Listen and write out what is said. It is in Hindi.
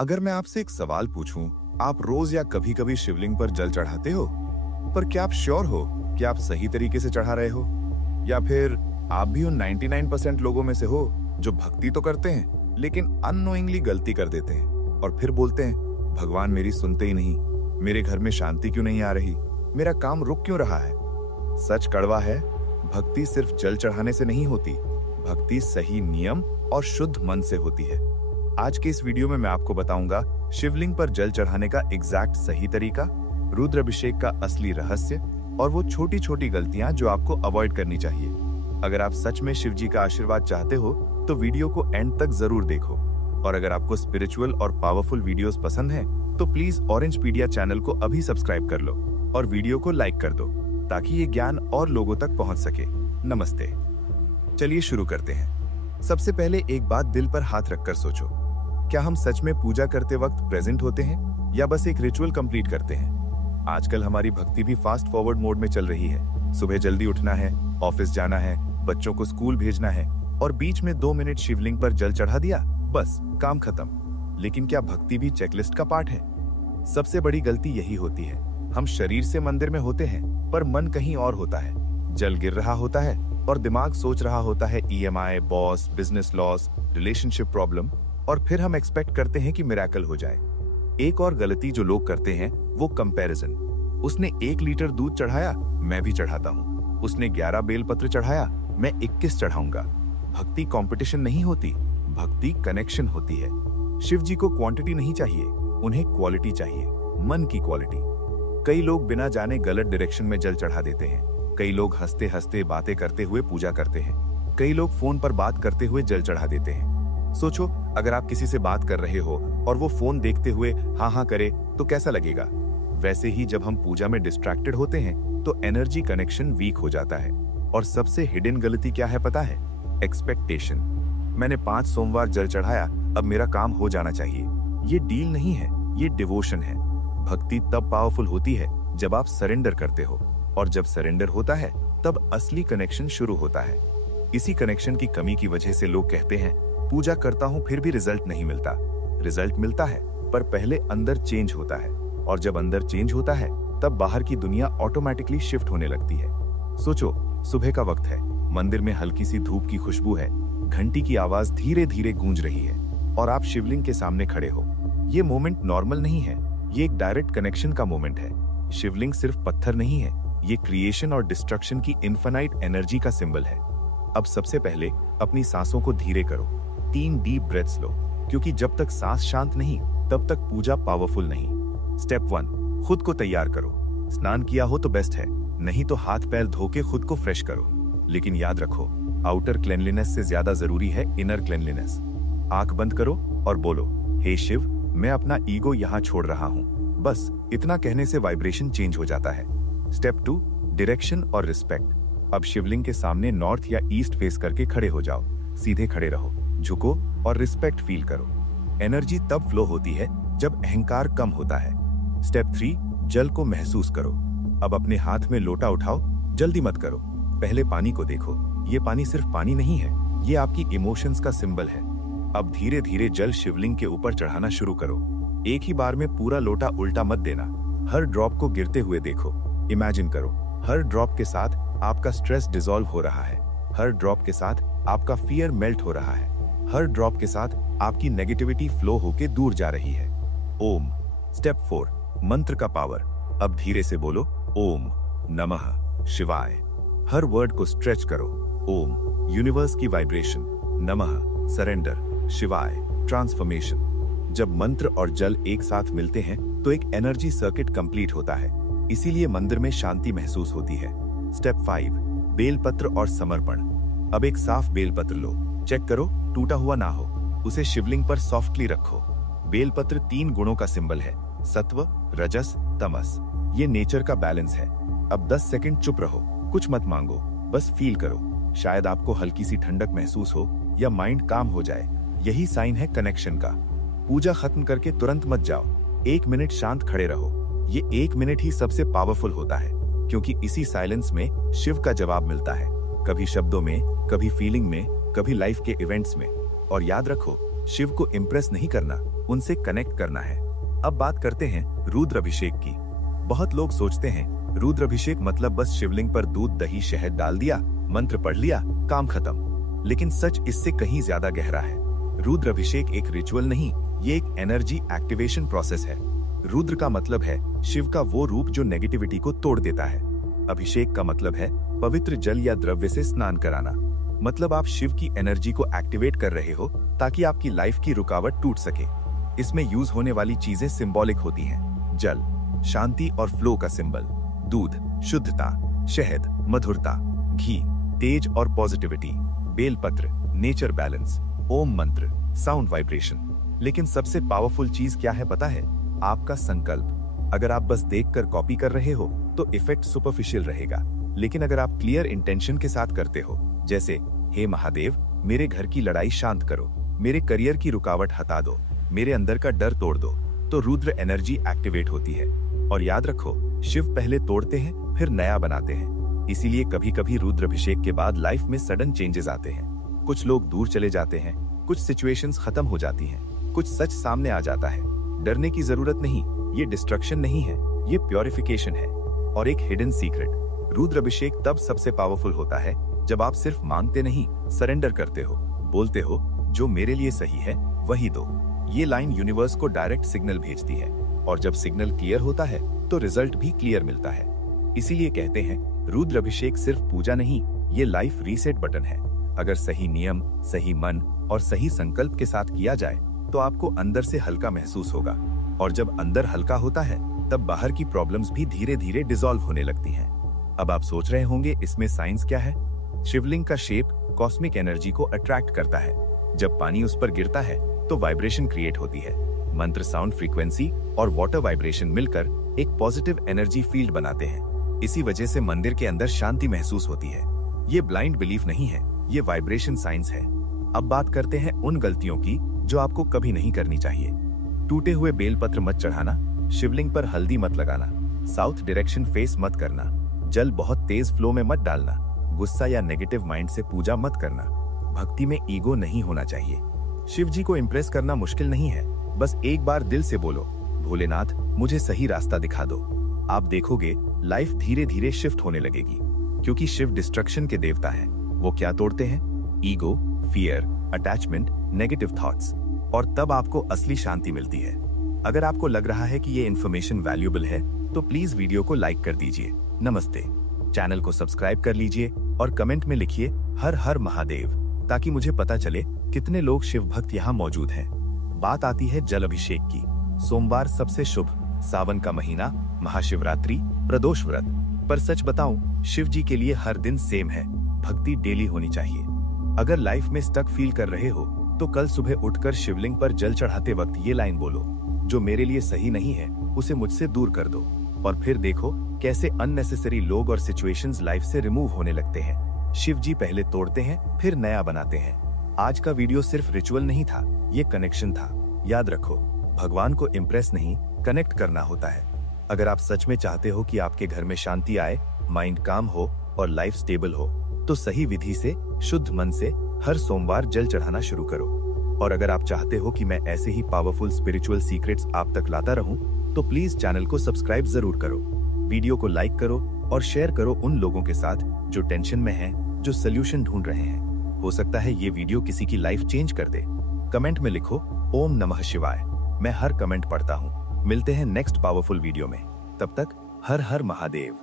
अगर मैं आपसे एक सवाल पूछूं, आप रोज या कभी कभी शिवलिंग पर जल चढ़ाते हो, पर क्या आप श्योर हो कि आप सही तरीके से चढ़ा रहे हो? या फिर आप भी उन 99% लोगों में से हो जो भक्ति तो करते हैं लेकिन अननोइंगली गलती कर देते हैं और फिर बोलते हैं, भगवान मेरी सुनते ही नहीं, मेरे घर में शांति क्यों नहीं आ रही, मेरा काम रुक क्यों रहा है? सच कड़वा है, भक्ति सिर्फ जल चढ़ाने से नहीं होती, भक्ति सही नियम और शुद्ध मन से होती है। आज के इस वीडियो में मैं आपको बताऊंगा शिवलिंग पर जल चढ़ाने का एग्जैक्ट सही तरीका, रुद्राभिषेक का असली रहस्य और वो छोटी छोटी गलतियां जो आपको अवॉइड करनी चाहिए। अगर आप सच में शिव जी का आशीर्वाद चाहते हो तो वीडियो को एंड तक जरूर देखो। और अगर आपको स्पिरिचुअल और पावरफुल वीडियोस पसंद हैं, तो प्लीज ऑरेंज पीडिया चैनल को अभी सब्सक्राइब कर लो और वीडियो को लाइक कर दो ताकि ये ज्ञान और लोगों तक पहुंच सके। नमस्ते, चलिए शुरू करते हैं। सबसे पहले एक बात दिल पर हाथ रखकर सोचो, क्या हम सच में पूजा करते वक्त प्रेजेंट होते हैं या बस एक रिचुअल कंप्लीट करते हैं? आजकल हमारी भक्ति भी फास्ट फॉरवर्ड मोड में चल रही है। सुबह जल्दी उठना है, ऑफिस जाना है, बच्चों को स्कूल भेजना है और बीच में 2 मिनट शिवलिंग पर जल चढ़ा दिया, बस काम खत्म। लेकिन क्या भक्ति भी चेकलिस्ट का पार्ट है? सबसे बड़ी गलती यही होती है, हम शरीर से मंदिर में होते हैं पर मन कहीं और होता है। जल गिर रहा होता है और दिमाग सोच रहा होता है EMI, boss, business loss, relationship problem, और फिर हम एक्सपेक्ट करते हैं कि मिरेकल हो जाए। एक और गलती जो लोग करते हैं वो कंपैरिजन। उसने 1 लीटर दूध चढ़ाया, मैं भी चढ़ाता हूँ। उसने 11 बेलपत्र चढ़ाया, मैं 21 चढ़ाऊंगा। भक्ति कंपटीशन नहीं होती, भक्ति कनेक्शन होती है। शिव जी को क्वांटिटी नहीं चाहिए, उन्हें क्वालिटी चाहिए, मन की क्वालिटी। कई लोग बिना जाने गलत डायरेक्शन में जल चढ़ा देते हैं। कई लोग हंसते हंसते बातें करते हुए पूजा करते हैं। कई लोग फोन पर बात करते हुए जल चढ़ा देते हैं। सोचो, अगर आप किसी से बात कर रहे हो और वो फोन देखते हुए हाँ हाँ करे तो कैसा लगेगा? वैसे ही जब हम पूजा में डिस्ट्रैक्टेड होते हैं तो एनर्जी कनेक्शन वीक हो जाता है। और सबसे हिडन गलती क्या है पता है? एक्सपेक्टेशन। मैंने 5 सोमवार जल चढ़ाया, अब मेरा काम हो जाना चाहिए। ये डील नहीं है, ये डिवोशन है। भक्ति तब पावरफुल होती है जब आप सरेंडर करते हो, और जब सरेंडर होता है तब असली कनेक्शन शुरू होता है। इसी कनेक्शन की कमी की वजह से लोग कहते हैं, पूजा करता हूं फिर भी रिजल्ट नहीं मिलता। रिजल्ट मिलता है पर पहले अंदर चेंज होता है, और जब अंदर चेंज होता है तब बाहर की दुनिया ऑटोमेटिकली शिफ्ट होने लगती है। सोचो, सुबह का वक्त है, मंदिर में हल्की सी धूप की खुशबू है, घंटी की आवाज धीरे धीरे गूंज रही है और आप शिवलिंग के सामने खड़े हो। ये मोमेंट नॉर्मल नहीं है, ये एक डायरेक्ट कनेक्शन का मोमेंट है। शिवलिंग सिर्फ पत्थर नहीं है, ये क्रिएशन और डिस्ट्रक्शन की इनफाइनाइट एनर्जी का सिंबल है। अब सबसे पहले अपनी सांसों को धीरे करो, 3 डीप ब्रेथ्स लो, क्योंकि जब तक सांस शांत नहीं तब तक पूजा पावरफुल नहीं। स्टेप 1, खुद को तैयार करो। स्नान किया हो तो बेस्ट है, नहीं तो हाथ पैर धो के खुद को फ्रेश करो। लेकिन याद रखो, आउटर क्लेनलीनेस से ज्यादा जरूरी है इनर क्लेनलीनेस। आंख बंद करो और बोलो, हे शिव, मैं अपना ईगो यहाँ छोड़ रहा हूँ। बस इतना कहने से वाइब्रेशन चेंज हो जाता है। स्टेप 2, डायरेक्शन और रिस्पेक्ट। अब शिवलिंग के सामने नॉर्थ या ईस्ट फेस करके खड़े हो जाओ। सीधे खड़े रहो, झुको और रिस्पेक्ट फील करो। एनर्जी तब फ्लो होती है जब अहंकार कम होता है। स्टेप 3, जल को महसूस करो। अब अपने हाथ में लोटा उठाओ, जल्दी मत करो, पहले पानी को देखो। ये पानी सिर्फ पानी नहीं है, ये आपकी इमोशंस का सिंबल है। अब धीरे धीरे जल शिवलिंग के ऊपर चढ़ाना शुरू करो। एक ही बार में पूरा लोटा उल्टा मत देना, हर ड्रॉप को गिरते हुए देखो। इमेजिन करो, हर ड्रॉप के साथ आपका स्ट्रेस डिसॉल्व हो रहा है, हर ड्रॉप के साथ आपका फियर मेल्ट हो रहा है, हर ड्रॉप के साथ आपकी नेगेटिविटी फ्लो होके दूर जा रही है। ओम। स्टेप 4, मंत्र का पावर। अब धीरे से बोलो, ओम नमः शिवाय। हर वर्ड को स्ट्रेच करो। ओम यूनिवर्स की वाइब्रेशन, नमः सरेंडर, शिवाय ट्रांसफॉर्मेशन। जब मंत्र और जल एक साथ मिलते हैं तो एक एनर्जी सर्किट कंप्लीट होता है, इसीलिए मंदिर में शांति महसूस होती है। स्टेप 5, बेलपत्र और समर्पण। अब एक साफ बेलपत्र लो, चेक करो टूटा हुआ ना हो, उसे शिवलिंग पर सॉफ्टली रखो। बेलपत्र 3 गुणों का सिंबल है, सत्व, रजस, तमस। ये नेचर का बैलेंस है। अब 10 सेकंड चुप रहो, कुछ मत मांगो, बस फील करो। शायद आपको हल्की सी ठंडक महसूस हो या माइंड काम हो जाए। यही साइन है कनेक्शन का। पूजा खत्म करके तुरंत मत जाओ, 1 मिनट शांत खड़े रहो। ये 1 मिनट ही सबसे पावरफुल होता है, क्योंकि इसी साइलेंस में शिव का जवाब मिलता है। कभी शब्दों में, कभी फीलिंग में, कभी लाइफ के इवेंट्स में। और याद रखो, शिव को इम्प्रेस नहीं करना, उनसे कनेक्ट करना है। अब बात करते हैं रुद्राभिषेक की। बहुत लोग सोचते हैं रुद्राभिषेक मतलब बस शिवलिंग पर दूध दही शहद डाल दिया, मंत्र पढ़ लिया, काम खत्म। लेकिन सच इससे कहीं ज्यादा गहरा है। रुद्राभिषेक एक रिचुअल नहीं, ये एक एनर्जी एक्टिवेशन प्रोसेस है। रुद्र का मतलब है शिव का वो रूप जो नेगेटिविटी को तोड़ देता है। अभिषेक का मतलब है पवित्र जल या द्रव्य से स्नान कराना। मतलब आप शिव की एनर्जी को एक्टिवेट कर रहे हो ताकि आपकी लाइफ की रुकावट टूट सके। इसमें यूज होने वाली चीजें सिंबॉलिक होती हैं। जल शांति और फ्लो का सिंबल, दूध शुद्धता, शहद मधुरता, घी तेज और पॉजिटिविटी, बेलपत्र नेचर बैलेंस, ओम मंत्र साउंड वाइब्रेशन। लेकिन सबसे पावरफुल चीज क्या है पता है? आपका संकल्प। अगर आप बस देखकर कॉपी कर रहे हो तो इफेक्ट सुपरफिशियल रहेगा। लेकिन अगर आप क्लियर इंटेंशन के साथ करते हो, जैसे हे महादेव मेरे घर की लड़ाई शांत करो, मेरे करियर की रुकावट हटा दो, मेरे अंदर का डर तोड़ दो, तो रुद्र एनर्जी एक्टिवेट होती है। और याद रखो, शिव पहले तोड़ते हैं फिर नया बनाते हैं। इसीलिए कभी कभी रुद्राभिषेक के बाद लाइफ में सडन चेंजेस आते हैं। कुछ लोग दूर चले जाते हैं, कुछ सिचुएशंस खत्म हो जाती हैं, कुछ सच सामने आ जाता है। डरने की जरूरत नहीं, ये डिस्ट्रक्शन नहीं है, ये प्योरिफिकेशन है। और एक हिडन सीक्रेट, रुद्राभिषेक तब सबसे पावरफुल होता है जब आप सिर्फ मांगते नहीं, सरेंडर करते हो। बोलते हो जो मेरे लिए सही है वही दो। ये लाइन यूनिवर्स को डायरेक्ट सिग्नल भेजती है, और जब सिग्नल क्लियर होता है तो रिजल्ट भी क्लियर मिलता है। इसीलिए कहते हैं रुद्राभिषेक सिर्फ पूजा नहीं, ये लाइफ रीसेट बटन है। अगर सही नियम, सही मन और सही संकल्प के साथ किया जाए तो आपको अंदर से हल्का महसूस होगा। और जब अंदर हल्का होता है तब बाहर की प्रॉब्लम्स भी धीरे धीरे डिसॉल्व होने लगती हैं। अब आप सोच रहे होंगे इसमें साइंस क्या है? शिवलिंग का शेप कॉस्मिक एनर्जी को अट्रैक्ट करता है। जब पानी उस पर गिरता है तो वाइब्रेशन क्रिएट होती है। मंत्र साउंड फ्रीक्वेंसी और वाटर वाइब्रेशन मिलकर एक पॉजिटिव एनर्जी फील्ड बनाते हैं। इसी वजह से मंदिर के अंदर शांति महसूस होती है। ये ब्लाइंड बिलीफ नहीं है, ये वाइब्रेशन साइंस है। अब बात करते हैं उन गलतियों की जो आपको कभी नहीं करनी चाहिए। टूटे हुए बेलपत्र मत चढ़ाना, शिवलिंग पर हल्दी मत लगाना, साउथ डायरेक्शन फेस मत करना, जल बहुत तेज फ्लो में मत डालना, गुस्सा या नेगेटिव माइंड से पूजा मत करना। भक्ति में ईगो नहीं होना चाहिए। शिव जी को इम्प्रेस करना मुश्किल नहीं है, बस एक बार दिल से बोलो भोलेनाथ मुझे सही रास्ता दिखा दो। आप देखोगे लाइफ धीरे धीरे शिफ्ट होने लगेगी, क्योंकि शिव डिस्ट्रक्शन के देवता है। वो क्या तोड़ते हैं? Ego, fear, attachment, negative thoughts. और तब आपको असली शांति मिलती है। अगर आपको लग रहा है कि ये इन्फॉर्मेशन वैल्यूएबल है तो प्लीज वीडियो को लाइक कर दीजिए। नमस्ते। चैनल को सब्सक्राइब कर लीजिए और कमेंट में लिखिए हर हर महादेव, ताकि मुझे पता चले कितने लोग शिव भक्त यहाँ मौजूद हैं। बात आती है जल अभिषेक की। सोमवार सबसे शुभ, सावन का महीना, महाशिवरात्रि, प्रदोष व्रत। पर सच बताऊं, शिव जी के लिए हर दिन सेम है। भक्ति डेली होनी चाहिए। अगर लाइफ में स्टक फील कर रहे हो तो कल सुबह उठकर शिवलिंग पर जल चढ़ाते वक्त ये लाइन बोलो, जो मेरे लिए सही नहीं है उसे मुझसे दूर कर दो। और फिर देखो कैसे अननेसेसरी लोग और सिचुएशंस लाइफ से रिमूव होने लगते हैं। शिव जी पहले तोड़ते हैं फिर नया बनाते हैं। आज का वीडियो सिर्फ रिचुअल नहीं था, ये कनेक्शन था। याद रखो, भगवान को इम्प्रेस नहीं, कनेक्ट करना होता है। अगर आप सच में चाहते हो कि आपके घर में शांति आए, माइंड काम हो और लाइफ स्टेबल हो, तो सही विधि से, शुद्ध मन से हर सोमवार जल चढ़ाना शुरू करो। और अगर आप चाहते हो कि मैं ऐसे ही पावरफुल स्पिरिचुअल सीक्रेट्स आप तक लाता रहूं, तो प्लीज चैनल को सब्सक्राइब जरूर करो, वीडियो को लाइक करो और शेयर करो उन लोगों के साथ जो टेंशन में हैं, जो सोल्यूशन ढूंढ रहे हैं। हो सकता है ये वीडियो किसी की लाइफ चेंज कर दे। कमेंट में लिखो ओम नमः शिवाय। मैं हर कमेंट पढ़ता हूँ। मिलते हैं नेक्स्ट पावरफुल वीडियो में। तब तक हर हर महादेव।